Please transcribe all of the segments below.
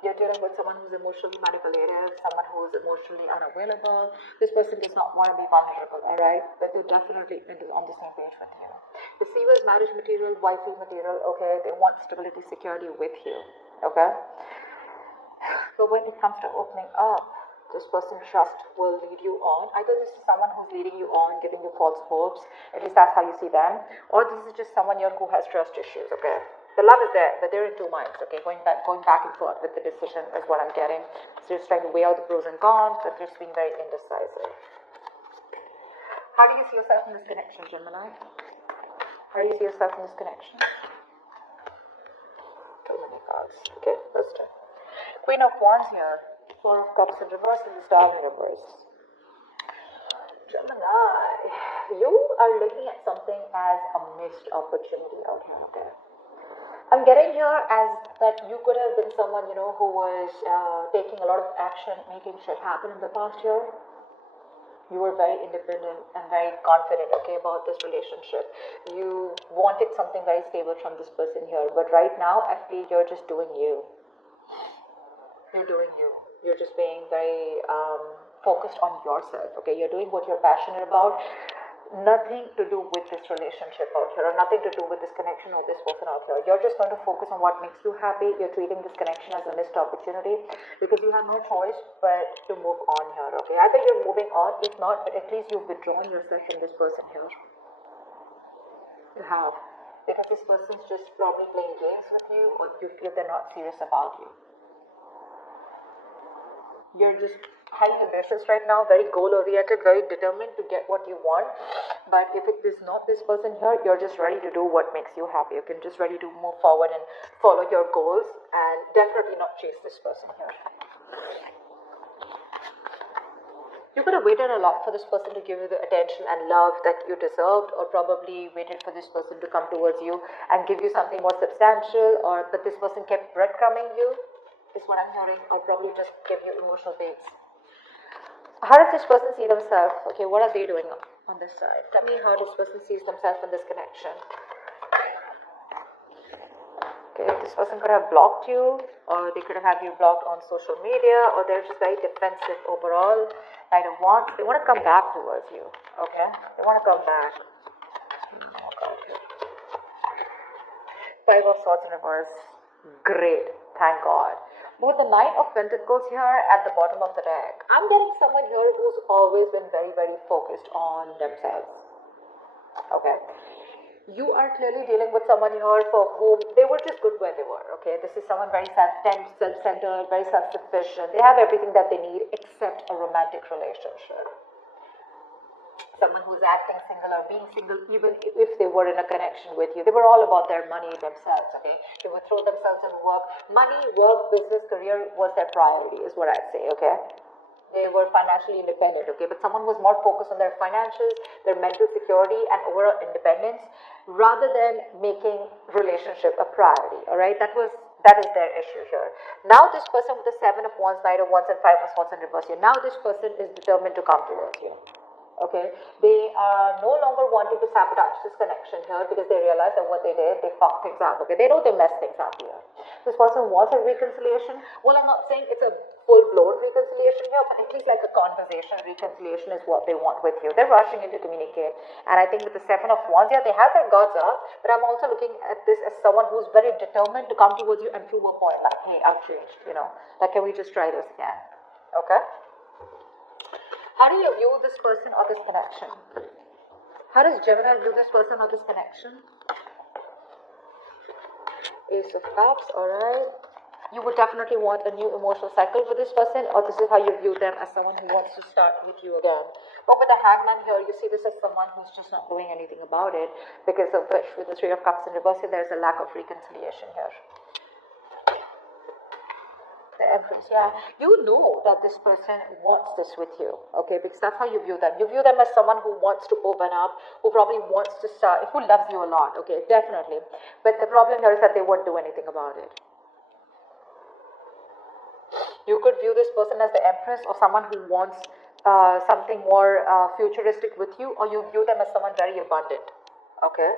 You're dealing with someone who's emotionally manipulative, someone who's emotionally unavailable. This person does not want to be vulnerable, alright? But they're definitely on the same page with you. The Seaver's marriage material, wifey material, okay? They want stability, security with you, okay? But when it comes to opening up, this person just will lead you on. Either this is someone who's leading you on, giving you false hopes, at least that's how you see them, or this is just someone here who has trust issues, okay? The love is there, but they're in two minds, okay? Going back and forth with the decision is what I'm getting. So just trying to weigh out the pros and cons, but just being very indecisive. How do you see yourself in this connection, Gemini? How do you see yourself in this connection? Too many cards. Okay, let's try. Queen of Wands here. Four of Cups in reverse and the Star in reverse. Gemini, you are looking at something as a missed opportunity out here, okay? I'm getting here as that you could have been someone, who was taking a lot of action, making shit happen in the past year. You were very independent and very confident, okay, about this relationship. You wanted something very stable from this person here. But right now, I feel you're just doing you. You're doing you. You're just being very focused on yourself, okay? You're doing what you're passionate about. Nothing to do with this relationship out here, or nothing to do with this connection or this person out here. You're just going to focus on what makes you happy. You're treating this connection as a missed opportunity because you have no choice but to move on here, okay? Either you're moving on, if not, but at least you've withdrawn yourself from this person here. You have. Because this person's just probably playing games with you, or you feel they're not serious about you. You're just highly ambitious right now, very goal-oriented, very determined to get what you want. But if it is not this person here, you're just ready to do what makes you happy. You can just ready to move forward and follow your goals and definitely not chase this person here. You could have waited a lot for this person to give you the attention and love that you deserved, or probably waited for this person to come towards you and give you something more substantial, but this person kept breadcrumbing you, is what I'm hearing, or probably just give you emotional base. How does this person see themselves? Okay, what are they doing on this side? Tell me how this person sees themselves in this connection. Okay, this person could have blocked you, or they could have had you blocked on social media, or they're just very defensive overall. They want to come back towards you. Okay, they want to come back. Oh God. Five of Swords in reverse. Great, thank God. With the Knight of Pentacles here at the bottom of the deck, I'm getting someone here who's always been very, very focused on themselves. Okay. You are clearly dealing with someone here for whom they were just good where they were. Okay. This is someone very self-centered, very self-sufficient. They have everything that they need except a romantic relationship. Someone who's acting single or being single, even if they were in a connection with you. They were all about their money themselves, okay? They would throw themselves in work. Money, work, business, career was their priority, is what I'd say, okay? They were financially independent, okay? But someone was more focused on their financials, their mental security, and overall independence, rather than making relationship a priority, all right? That is their issue here. Now this person with the Seven of Wands, Knight of Wands, and Five of Swords in reverse here, now this person is determined to come towards you. Okay, they are no longer wanting to sabotage this connection here because they realize that what they did, they fucked things up. Okay, they know they messed things up here. This person wants a reconciliation. Well, I'm not saying it's a full-blown reconciliation here, but at least like a conversation, reconciliation is what they want with you. They're rushing in to communicate. And I think with the Seven of Wands, yeah, they have their guards up, but I'm also looking at this as someone who's very determined to come towards you and prove a point, like, hey, I've changed, like, can we just try this again? Okay? How do you view this person or this connection? How does Gemini view this person or this connection? Ace of Cups, alright. You would definitely want a new emotional cycle with this person, or this is how you view them, as someone who wants to start with you again. But with the Hangman here, you see this as someone who's just not doing anything about it, because of which, with the Three of Cups in reverse, there's a lack of reconciliation here. The Empress, yeah. You know that this person wants this with you, okay? Because that's how you view them. You view them as someone who wants to open up, who probably wants to start, who loves you a lot, okay? Definitely. But the problem here is that they won't do anything about it. You could view this person as the Empress, or someone who wants something more futuristic with you, or you view them as someone very abundant, okay?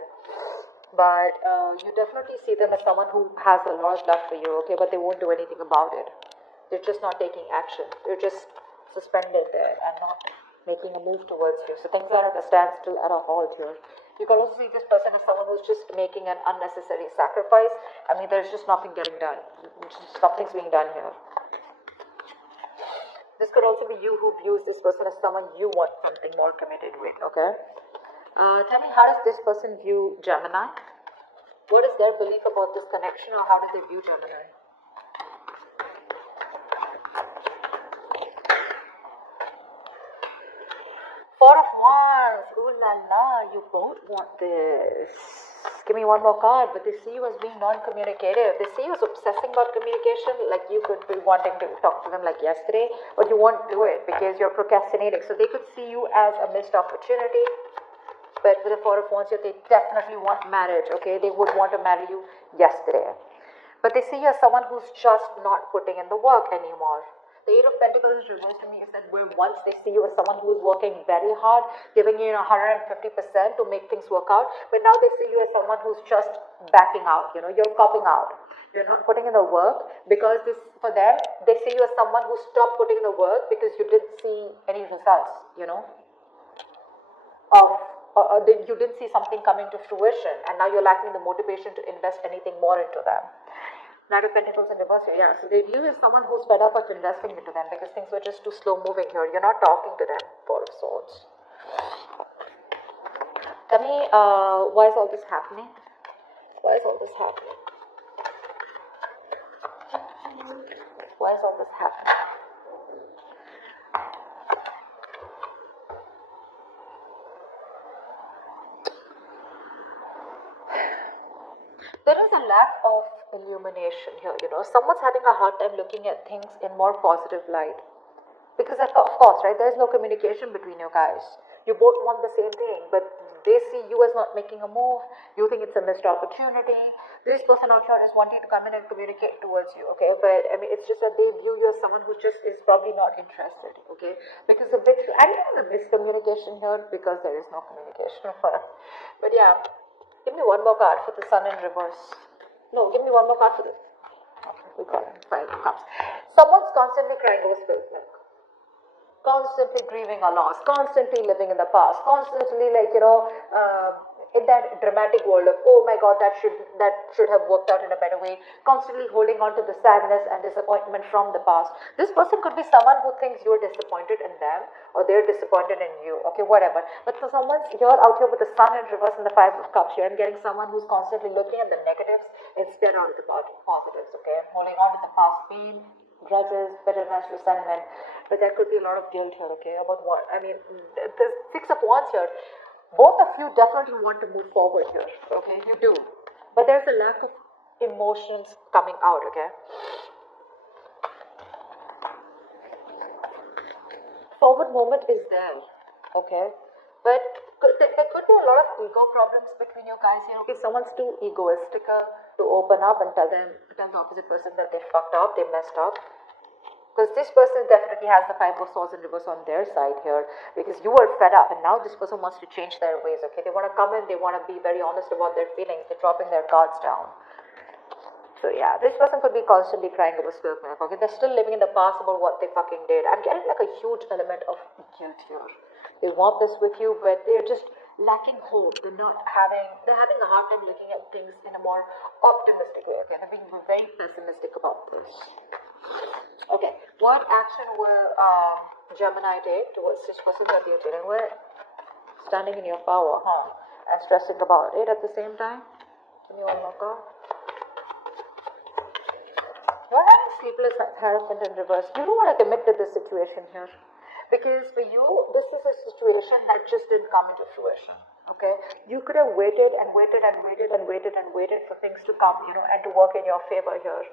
but you definitely see them as someone who has a lot of love for you, okay, but they won't do anything about it. They're just not taking action. They're just suspended there and not making a move towards you. So things are at a standstill, at a halt here. You can also see this person as someone who's just making an unnecessary sacrifice. I mean, there's just nothing getting done. Just nothing's being done here. This could also be you who views this person as someone you want something more committed with, okay? Tell me, how does this person view Gemini? What is their belief about this connection, or how do they view Gemini? Four of Wands. Ooh la la, you both want this. Give me one more card. But they see you as being non-communicative. They see you as obsessing about communication. Like you could be wanting to talk to them like yesterday, but you won't do it because you're procrastinating. So they could see you as a missed opportunity. But with the Four of Wands here, they definitely want marriage, okay? They would want to marry you yesterday. But they see you as someone who's just not putting in the work anymore. The Eight of Pentacles reversed to me is that where once they see you as someone who's working very hard, giving you 150% to make things work out, but now they see you as someone who's just backing out, you're copping out. You're not putting in the work because this, for them, they see you as someone who stopped putting in the work because you didn't see any results, you didn't see something coming to fruition, and now you're lacking the motivation to invest anything more into them. Knight of Pentacles in reverse here, yeah. So they view you as someone who's fed up of investing into them because things were just too slow moving here. You're not talking to them. Four of Swords. Tell me, why is all this happening? Why is all this happening? Why is all this happening? There is a lack of illumination here, Someone's having a hard time looking at things in more positive light. Because of course, right, there is no communication between you guys. You both want the same thing, but they see you as not making a move. You think it's a missed opportunity. This person out here is wanting to come in and communicate towards you, okay? But I mean, it's just that they view you as someone who just is probably not interested, okay? Because of which, I don't know the miscommunication here because there is no communication. But yeah. Give me one more card for the Sun in reverse. No, give me one more card for the... Okay, we got it. Five of Cups. Someone's constantly crying over spilled milk. Constantly grieving a loss. Constantly living in the past. Constantly, in that dramatic world of, oh my God, that should have worked out in a better way. Constantly holding on to the sadness and disappointment from the past. This person could be someone who thinks you're disappointed in them, or they're disappointed in you. Okay, whatever. But for someone you're out here with the Sun in reverse and the Five of Cups here, I'm getting someone who's constantly looking at the negatives instead of the positives. Okay, I'm holding on to the past pain, grudges, bitterness, resentment. But there could be a lot of guilt here. Okay, about what? I mean, the Six of Wands here. Both of you definitely want to move forward here, okay? You do. But there's a lack of emotions coming out, okay? Forward movement is there, okay? But there could be a lot of ego problems between you guys here. Okay, someone's too egoistic to open up and tell the opposite person that they fucked up, they messed up. Because this person definitely has the Five of Swords in reverse on their side here. Because you were fed up and now this person wants to change their ways, okay? They want to come in, they want to be very honest about their feelings. They're dropping their guards down. So yeah, this person could be constantly crying over spilled milk, okay? They're still living in the past about what they fucking did. I'm getting like a huge element of guilt here. They want this with you, but they're just lacking hope. They're having a hard time looking at things in a more optimistic way, okay? They're being very pessimistic about this. Okay, what action will Gemini take towards this person that you're dealing with? Standing in your power, and stressing about it at the same time? Give me one more card. You're having sleepless harassment in reverse. You don't want to commit to this situation here. Because for you, this is a situation that just didn't come into fruition. Okay, you could have waited and waited and waited and waited and waited for things to come, and to work in your favor here.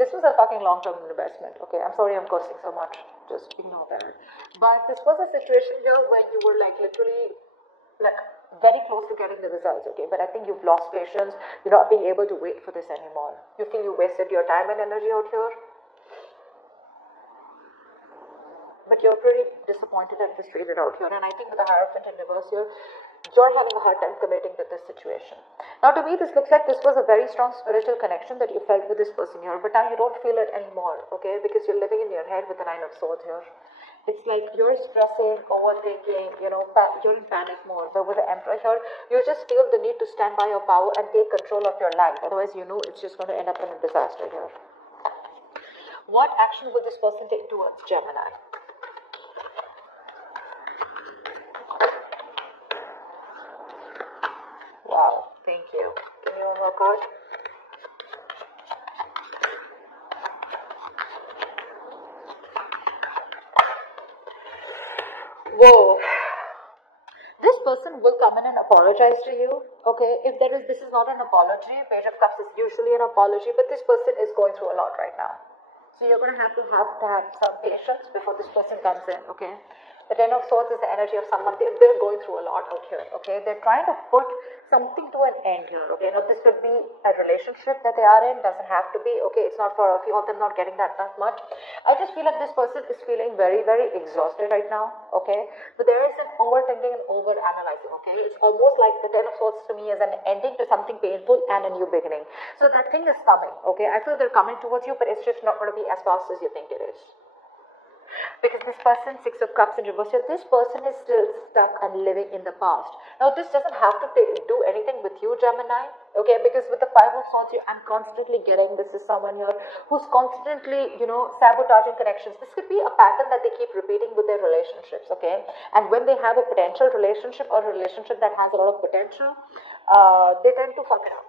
This was a fucking long-term investment. Okay, I'm sorry I'm cursing so much. Just ignore that. But this was a situation here where you were literally very close to getting the results. Okay, but I think you've lost patience. You're not being able to wait for this anymore. You feel you wasted your time and energy out here. but you're pretty disappointed and frustrated out here. And I think with the Hierophant in reverse here, you're having a hard time committing to this situation. Now to me, this looks like this was a very strong spiritual connection that you felt with this person here, but now you don't feel it anymore, okay? Because you're living in your head with the Nine of Swords here. It's like you're stressing, overthinking, you're in panic mode. But with the Emperor here, you just feel the need to stand by your power and take control of your life. Otherwise, you know it's just going to end up in a disaster here. What action will this person take towards Gemini? Wow, thank you. Give me one more card. Whoa. This person will come in and apologize to you, okay? If this is not an apology. Page of Cups is usually an apology, but this person is going through a lot right now. So you're going to have some patience before this person comes in, okay? The Ten of Swords is the energy of someone. They're going through a lot out here, okay? They're trying to put something to an end here, okay? Now, this could be a relationship that they are in. Doesn't have to be, okay? It's not for a few of them not getting that much. I just feel like this person is feeling very, very exhausted right now, okay? But there is an overthinking and over-analyzing, okay? It's almost like the Ten of Swords to me is an ending to something painful and a new beginning. So that thing is coming, okay? I feel they're coming towards you, but it's just not going to be as fast as you think it is. Because this person, Six of Cups in reverse, this person is still stuck and living in the past. Now, this doesn't have to do anything with you, Gemini, okay? Because with the Five of Swords, I'm constantly getting this is someone here who's constantly, sabotaging connections. This could be a pattern that they keep repeating with their relationships, okay? And when they have a potential relationship or a relationship that has a lot of potential, they tend to fuck it up.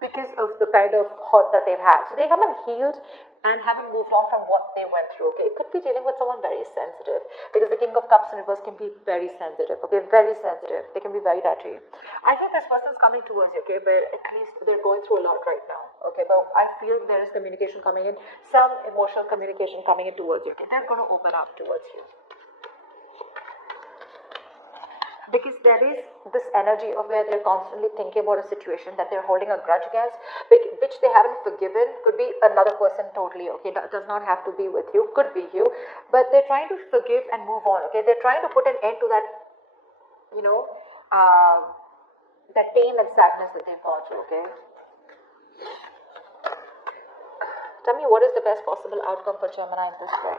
Because of the kind of hurt that they've had. So they haven't healed and haven't moved on from what they went through, okay? It could be dealing with someone very sensitive, because the King of Cups in reverse can be very sensitive, okay? Very sensitive. They can be very touchy. I think this person is coming towards you, okay? But at least they're going through a lot right now, okay? But I feel there is communication coming in, some emotional communication coming in towards you, okay? They're going to open up towards you. Because there is this energy of where they're constantly thinking about a situation that they're holding a grudge against, which they haven't forgiven. Could be another person totally, okay? That does not have to be with you, could be you. But they're trying to forgive and move on, okay? They're trying to put an end to that, that pain and sadness that they've gone through, okay? Tell me, what is the best possible outcome for Gemini in this way?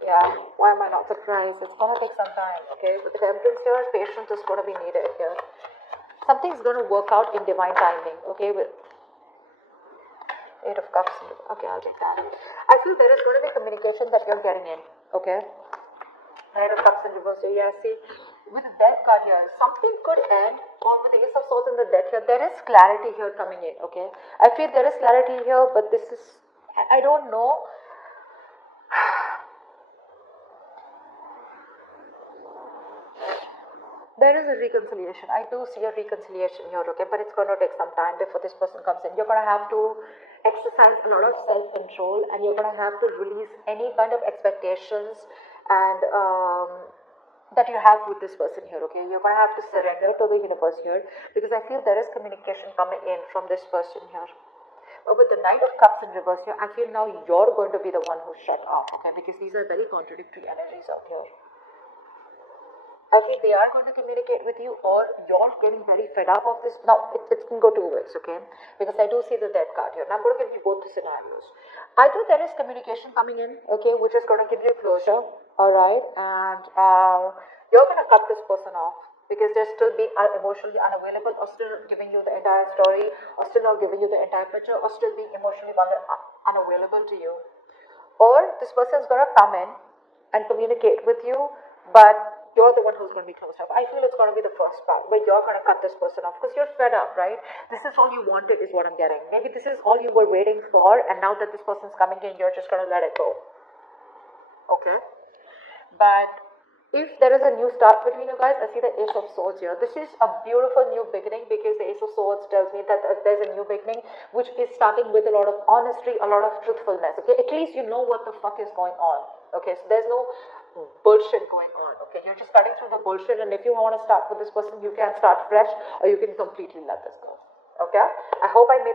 Yeah, why am I not surprised? It's going to take some time, okay? With the Temperance here, patience is going to be needed here. Something's going to work out in divine timing, okay? With Eight of Cups. Okay, I'll take that. I feel there is going to be communication that you're getting in, okay? Eight of Cups in reverse. Yeah, see, with the Death card here, something could end, or with the Ace of Swords in the Death here, there is clarity here coming in, okay? I feel there is clarity here, but this is, I don't know. There is a reconciliation. I do see a reconciliation here, okay? But it's going to take some time before this person comes in. You're going to have to exercise a lot of self-control, and you're going to have to release any kind of expectations and that you have with this person here, okay? You're going to have to surrender to the universe here, because I feel there is communication coming in from this person here. But with the Knight of Cups in reverse here, I feel now you're going to be the one who's shut off, okay? Because these are very contradictory energies out here. I feel they are going to communicate with you, or you're getting very fed up of this. Now, it can go two ways, okay? Because I do see the Death card here. Now, I'm going to give you both the scenarios. I think there is communication coming in, okay, which is going to give you closure, alright? And you're going to cut this person off, because they're still being emotionally unavailable, or still giving you the entire story, or still not giving you the entire picture, or still being emotionally unavailable to you. Or this person is going to come in and communicate with you, but you're the one who's going to be closed off. I feel it's going to be the first part, where you're going to cut this person off, because you're fed up, right? This is all you wanted is what I'm getting. Maybe this is all you were waiting for, and now that this person's coming in, you're just going to let it go. Okay? But if there is a new start between you guys, I see the Ace of Swords here. This is a beautiful new beginning, because the Ace of Swords tells me that there's a new beginning, which is starting with a lot of honesty, a lot of truthfulness, okay? At least you know what the fuck is going on, okay? So there's no bullshit going on, okay? You're just cutting through the bullshit, and if you want to start with this person, you can start fresh, or you can completely let this go, okay? I hope I made